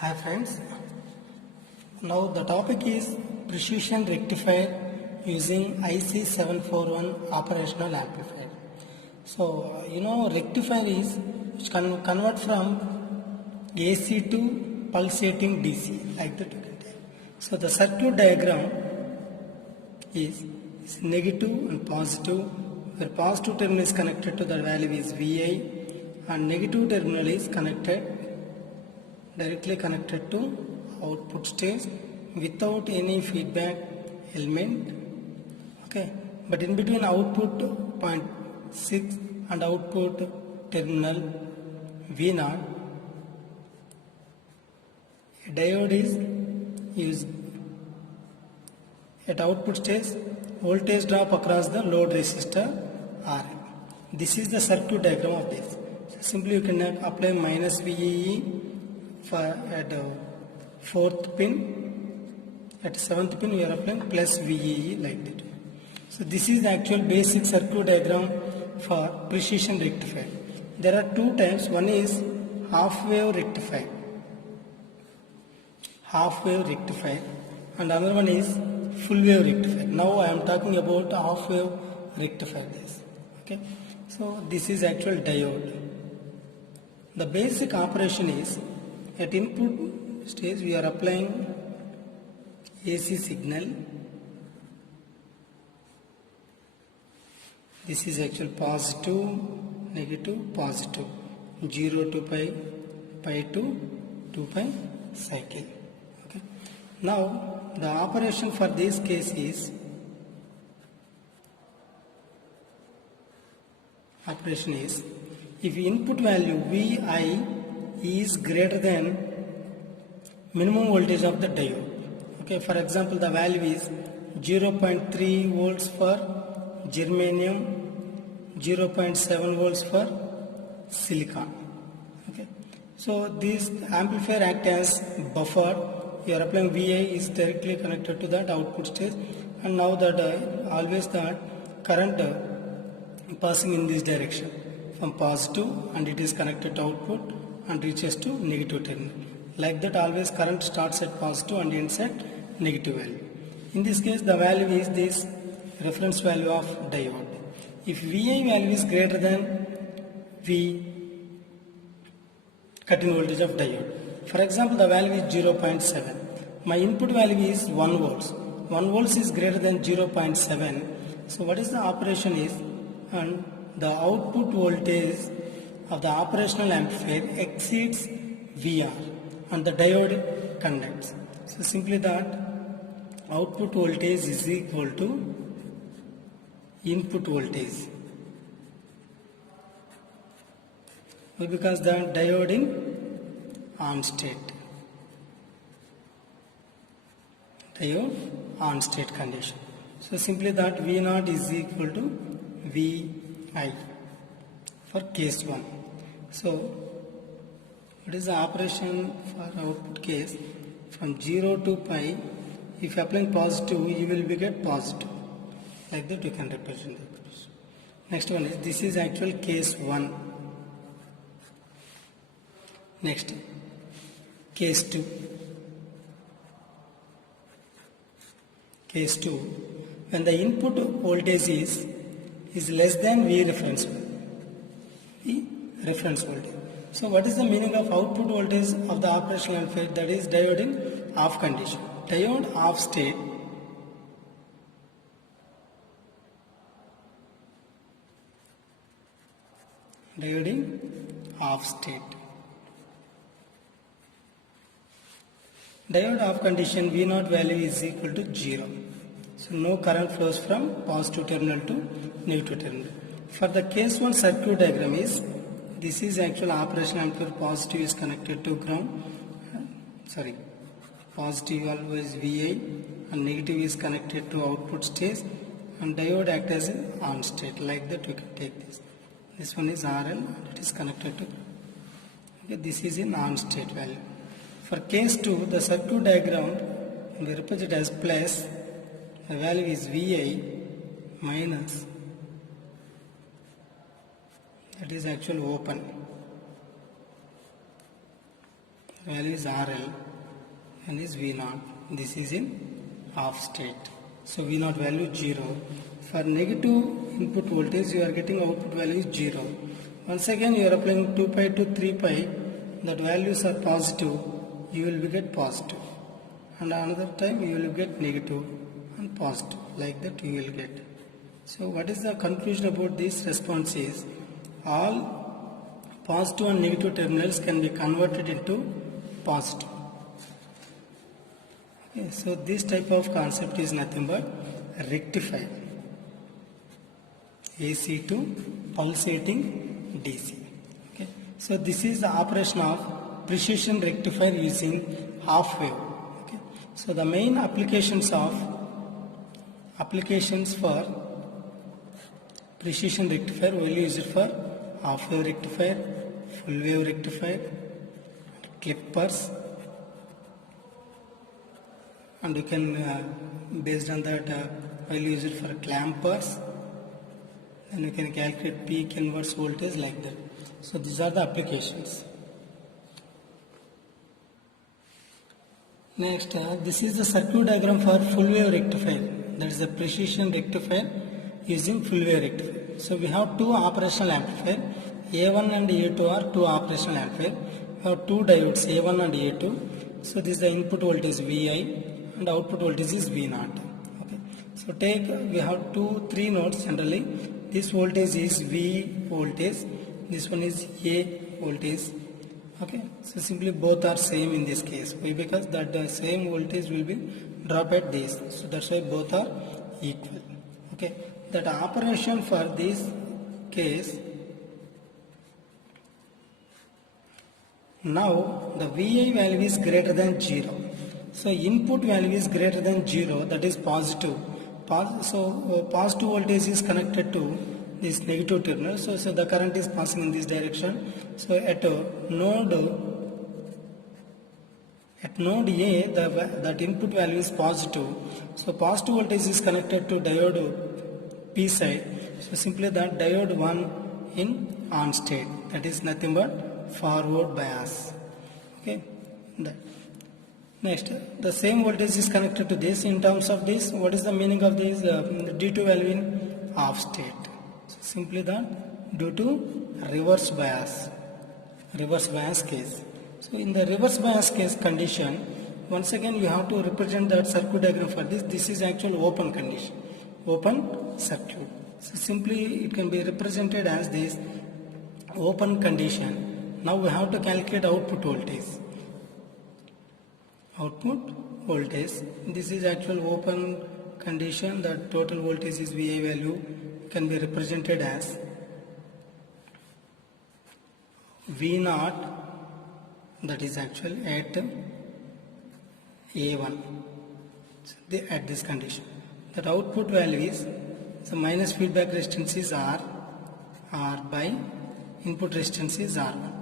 Hi friends, now the topic is precision rectifier using IC741 operational amplifier. So rectifier is which can convert from AC to pulsating DC like that you can take. So the circuit diagram is negative and positive, where positive terminal is connected to the value is VI and negative terminal is directly connected to output stage without any feedback element. Okay, but in between output point 6 and output terminal V0, a diode is used at output stage. Voltage drop across the load resistor RL. This is the circuit diagram of this. So simply you can apply minus VEE at 4th pin, at 7th pin we are applying plus VEE like that. So this is the actual basic circuit diagram for precision rectifier. There are two types. One is half wave rectifier, and another one is full wave rectifier. Now I am talking about half wave rectifier. Okay, so this is actual diode. The basic operation is at input stage we are applying AC signal. This is actual positive, negative, positive, 0 to pi, pi to 2 pi cycle. Okay. Now the operation for this case is if input value Vi is greater than minimum voltage of the diode. Okay, for example, the value is 0.3 volts for germanium, 0.7 volts for silicon. Okay, so this amplifier acts as buffer. You are applying Vi is directly connected to that output stage, and now that always that current passing in this direction from positive, and it is connected to output and reaches to negative terminal. Like that always current starts at positive and ends at negative value. In this case the value is this reference value of diode. If Vi value is greater than V cut-in voltage of diode, for example the value is 0.7, my input value is 1 volts. 1 volts is greater than 0.7, so what is the operation is, and the output voltage of the operational amplifier exceeds VR and the diode conducts. So simply that output voltage is equal to input voltage, because the diode in on state condition. So simply that V0 is equal to Vi for case 1. So what is the operation for output case? From 0 to pi, if you apply positive, you will be get positive. Like that you can represent the operation. Next one is, this is actual case 1. Next, case 2. Case 2, when the input voltage is less than V reference voltage. So what is the meaning of output voltage of the operational amplifier? That is diode in off condition. Diode off state. Diode in off state. Diode off condition V0 value is equal to 0. So no current flows from positive terminal to negative terminal. For the case 1 circuit diagram is, this is actual operational amplifier, positive is connected to ground, positive always VI and negative is connected to output stage, and diode acts as an on state. Like that you can take this. This one is RL and it is connected to, okay, this is in on state value. For case 2, the circuit diagram we represent as plus, the value is Vi minus, that is actual open, the value is RL and is V naught. This is in off state. So V naught value 0. For negative input voltage, you are getting output value is 0. Once again you are applying 2 pi to 3 pi, that values are positive, you will get positive. And another time you will get negative and positive, like that you will get. So what is the conclusion about this response is, all positive and negative terminals can be converted into positive. Okay, so this type of concept is nothing but rectifier, AC to pulsating DC. Okay, so this is the operation of precision rectifier using half wave. Okay, so the main applications for precision rectifier, we will use it for half wave rectifier, full wave rectifier, clippers, and you can based on that we will use it for clampers. Then you can calculate peak inverse voltage like that. So these are the applications. Next, this is the circuit diagram for full wave rectifier. That is the precision rectifier using full wave rectifier. So we have two operational amplifier, A1 and A2 are two operational amplifier. We have two diodes, A1 and A2. So this is the input voltage Vi and output voltage is V naught. Okay. So we have three nodes generally. This voltage is V voltage, this one is A voltage. Okay, so simply both are same in this case. Why? Because that the same voltage will be drop at this, so that's why both are equal. Okay, that operation for this case, now the Vi value is greater than 0. So input value is greater than 0, that is positive. Positive voltage is connected to this negative terminal. So the current is passing in this direction. So at node A, that input value is positive. So positive voltage is connected to diode P side. So simply that diode 1 in on state. That is nothing but forward bias. Okay. Next, the same voltage is connected to this. In terms of this, what is the meaning of this? D2 value in off state. So simply that due to reverse bias case. So in the reverse bias case condition, once again you have to represent that circuit diagram for this. This is actual open condition, open circuit. So simply it can be represented as this open condition. Now we have to calculate output voltage. This is actual open condition. The total voltage is VA value can be represented as V naught, that is actual at A1 at this condition. That output value is the minus feedback resistance is R by input resistance is R1.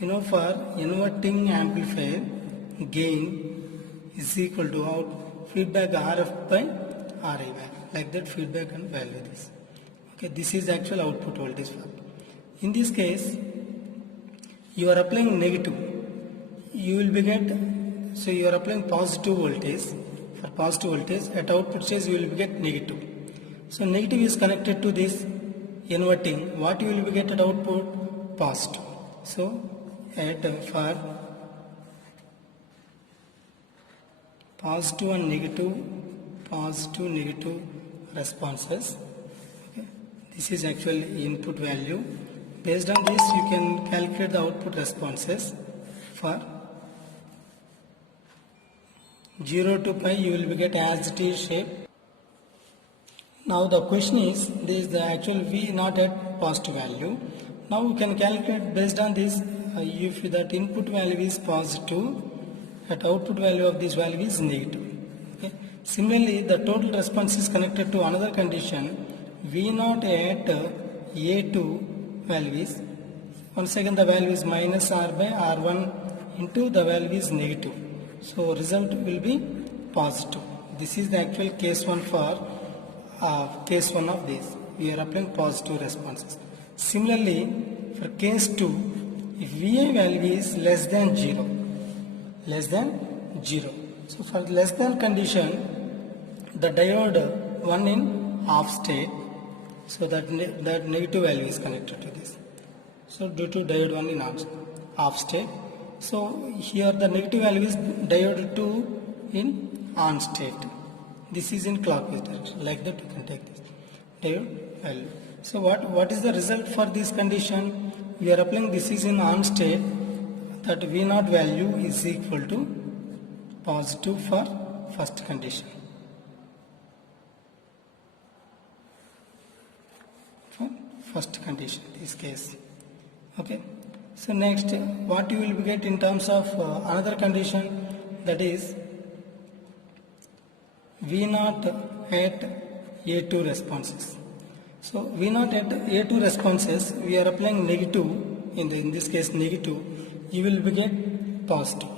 You know, for inverting amplifier, gain is equal to out feedback RF by RA value, like that feedback and value this. Okay, this is actual output voltage. In this case, you are applying negative. You will be so you are applying positive voltage. For positive voltage at output stage you will be get negative. So negative is connected to this inverting. What you will be get at output? Positive. So for positive and negative responses. Okay. This is actual input value. Based on this, you can calculate the output responses. For 0 to pi, you will be get as it is shape. Now the question is, this is the actual V not at positive value. Now we can calculate based on this. If that input value is positive, at output value of this value is negative. Okay. Similarly, the total response is connected to another condition. V naught at A2 value is, once again the value is minus R by R1 into the value is negative. So result will be positive. This is the actual case 1 for case 1 of this. We are applying positive responses. Similarly, for case 2, if VI value is less than 0, less than 0. So for less than condition, the diode 1 in off state, so that negative value is connected to this. So due to diode 1 in off state, so here the negative value is diode 2 in on state. This is in clockwise direction. Like that you can take this diode value. So what is the result for this condition? We are applying this is in on state, that V0 value is equal to positive for first condition. For first condition, this case. Okay. So next, what you will get in terms of another condition, that is V0 at A2 responses. So V0 at A2 responses, we are applying negative, in this case negative, you will get positive.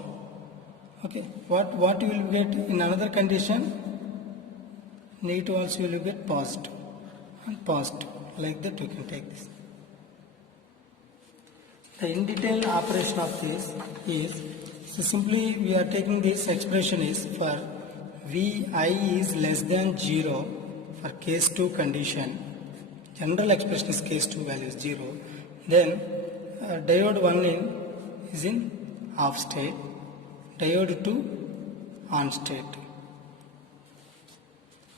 Okay, what you will get in another condition, negative also you will get positive and positive. Like that you can take this. The in detail operation of this is, so simply we are taking this expression is for Vi is less than 0 for case 2 condition. General expression is case 2 value is 0. Then diode 1 in is in off state, diode 2 on state.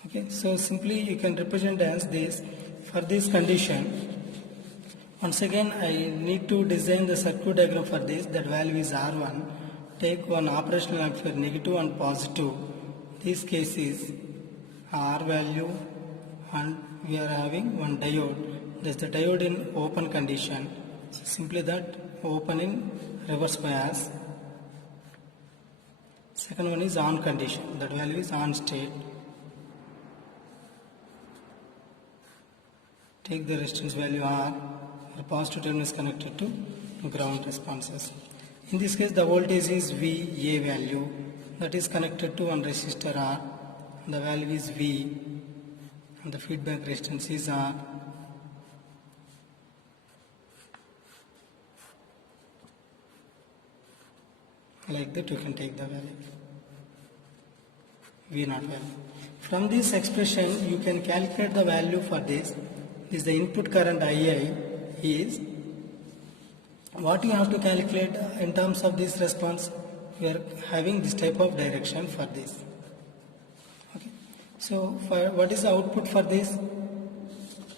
Okay, so simply you can represent as this. For this condition, once again I need to design the circuit diagram for this. That value is R1. Take one operational amplifier negative and positive. This case is R value, and we are having one diode. This is the diode in open condition. So simply that open in reverse bias. Second one is on condition. That value is on state. Take the resistance value R. The positive terminal is connected to ground responses. In this case, the voltage is VA value, that is connected to one resistor R. The value is V, and the feedback resistance is R. Like that you can take the value V0 value. From this expression you can calculate the value for this. This is the input current II is, what you have to calculate in terms of this response. We are having this type of direction for this. Okay. So for what is the output for this?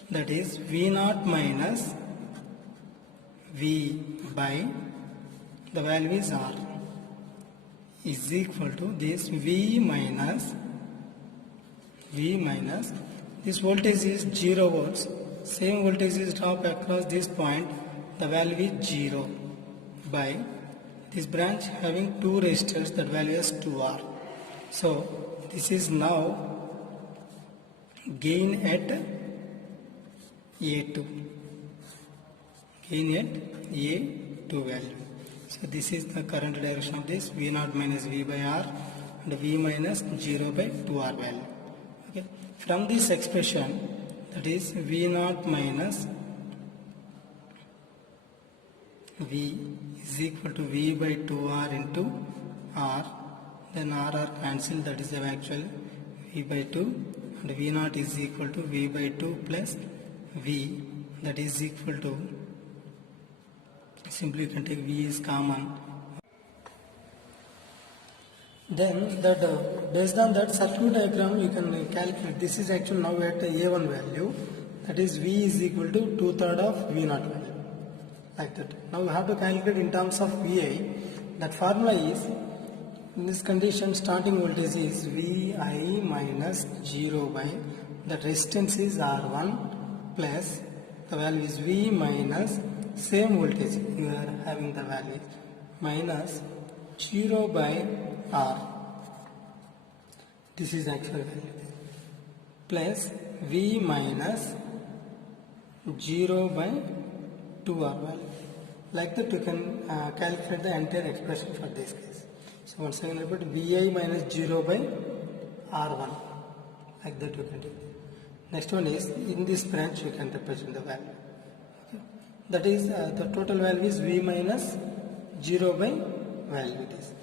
That is V0 minus V by the value is R is equal to this V minus this voltage is 0 volts. Same voltage is dropped across this point. The value is 0 by this branch having two resistors. That value is 2R. So this is now gain at A2. Gain at A2 value. So this is the current direction of this V0 minus V by R and V minus 0 by 2R value. Okay. From this expression, that is V0 minus V is equal to V by 2R into R. Then R cancelled, that is the actual V by 2, and V0 is equal to V by 2 plus V, that is equal to, simply you can take V is common. Then that based on that circuit diagram you can calculate. This is actually now at A1 value, that is V is equal to 2/3 of V0 value. Like that. Now you have to calculate in terms of VI. That formula is, in this condition starting voltage is VI minus 0 by the resistance is R1 plus the value is V minus same voltage you are having the value minus 0 by R. This is actual value plus V minus 0 by 2R value. Like that you can calculate the entire expression for this case. So once again repeat, Vi minus 0 by R1. Like that you can do. Next one is, in this branch you can represent the value. Okay. That is the total value is V minus 0 by value it is.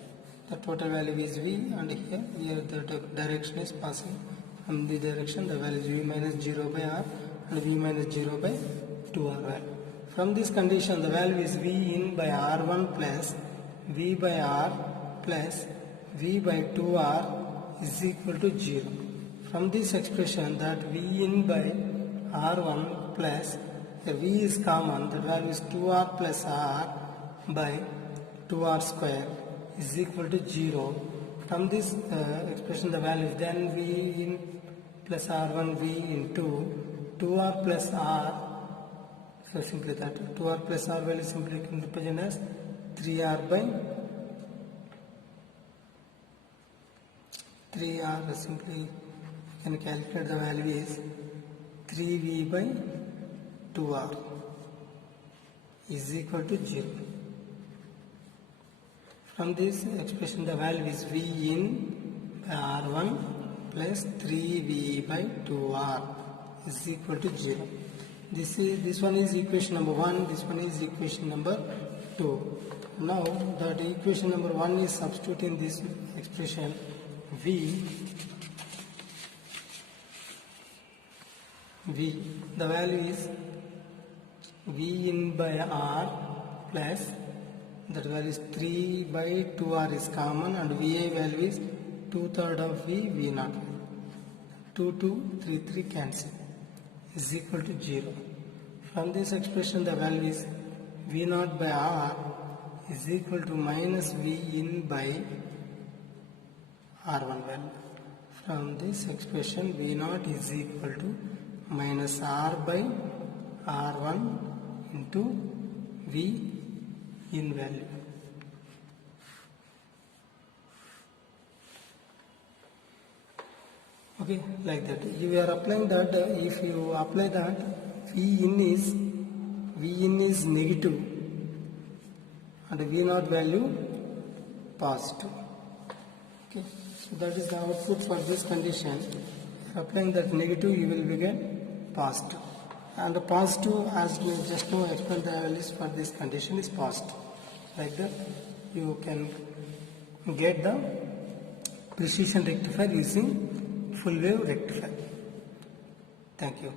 the total value is V, and here the direction is passing from the direction, the value is V minus 0 by R and V minus 0 by 2R value. From this condition, the value is V in by R1 plus V by R plus V by 2R is equal to 0. From this expression, that V in by R1 plus V is common, the value is 2R plus R by 2R square is equal to 0. From this expression, the value is then V in plus R1 V into 2R plus R. So simply that 2R plus R value simply can represent as 3R by 3R. Simply you can calculate the value is 3V by 2R is equal to 0. From this expression, the value is V in by R1 plus 3V by 2R is equal to 0. This one is equation number 1, this one is equation number 2. Now that equation number 1 is substituting this expression V, the value is V in by R plus, that value is 3 by 2R is common, and VA value is 2/3 of V naught. 2, 2, 3, 3 cancel is equal to 0. From this expression, the value is V naught by R is equal to minus V in by R1 value. From this expression, V naught is equal to minus R by R1 into V in value. Okay, like that. You are applying that. If you apply that, V in is negative and V naught value positive. Okay, so that is the output for this condition. Applying that negative, you will get positive. And the positive, as we just now explained, the values for this condition is positive. Like that, you can get the precision rectifier using full wave rectifier. Thank you.